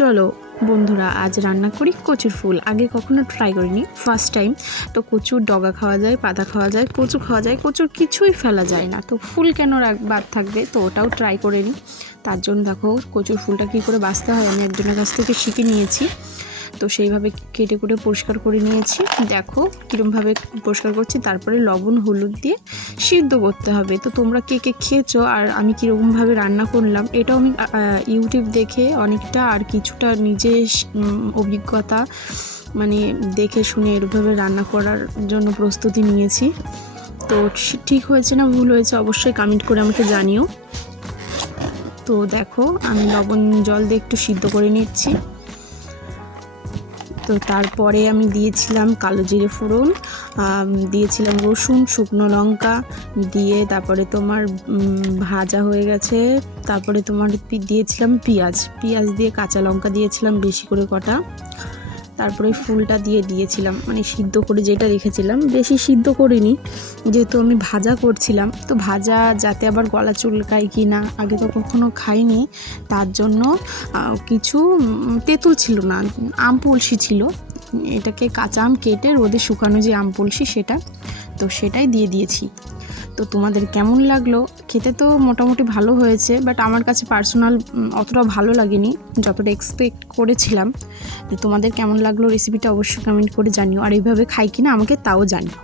চলো বন্ধুরা, আজ রান্না করি কচুর ফুল। আগে কখনো ট্রাই করিনি, ফার্স্ট টাইম। তো কচুর ডগা খাওয়া যায়, পাতা খাওয়া যায়, কচু খাওয়া যায়, কচুর কিছুই ফেলা যায় না, তো ফুল কেন বাদ থাকবে? তো ওটাও ট্রাই করে নিই। তার জন্য দেখো কচুর ফুলটা কী করে বাছতে হয় আমি একজনের কাছ থেকে শিখে নিয়েছি। তো সেইভাবে কেটে কুটে পরিষ্কার করে নিয়েছি। দেখো কীরকমভাবে পরিষ্কার করছি। তারপরে লবণ হলুদ দিয়ে সিদ্ধ করতে হবে। তো তোমরা কে কে খেয়েছো আর আমি কীরকমভাবে রান্না করলাম, এটাও আমি ইউটিউব দেখে অনেকটা আর কিছুটা নিজের অভিজ্ঞতা মানে দেখে শুনে এরভাবে রান্না করার জন্য প্রস্তুতি নিয়েছি। তো ঠিক হয়েছে না ভুল হয়েছে অবশ্যই কমেন্ট করে আমাকে জানিও। তো দেখো আমি লবণ জল দিয়ে একটু সিদ্ধ করে নিচ্ছি। তো তারপরে আমি দিয়েছিলাম কালো জিরে ফোড়ন, দিয়েছিলাম রসুন, শুকনো লঙ্কা দিয়ে তারপরে তোমার ভাজা হয়ে গেছে। তারপরে তোমার দিয়েছিলাম পেঁয়াজ দিয়ে কাঁচা লঙ্কা দিয়েছিলাম বেশি করে কটা। তারপরে ফুলটা দিয়ে দিয়েছিলাম, মানে সিদ্ধ করে যেটা রেখেছিলাম, বেশি সিদ্ধ করিনি যেহেতু আমি ভাজা করছিলাম। তো ভাজা যাতে আবার গলা চুলকায় কি না, আগে তো কখনো খাইনি, তার জন্য কিছু তেঁতুল ছিল না, আম পুলসি ছিল। এটাকে কাঁচা আম কেটে রোদে শুকানো যে আম পুলসি সেটা, তো সেটাই দিয়ে দিয়েছি। তো তোমাদের কেমন লাগলো? খেতে তো মোটামুটি ভালো হয়েছে, বাট আমার কাছে পার্সোনাল অতটা ভালো লাগেনি যতটা এক্সপেক্ট করেছিলাম। তো তোমাদের কেমন লাগলো রেসিপিটা অবশ্যই কমেন্ট করে জানিও, আর এইভাবে খাই কিনা আমাকে তাও জানিও।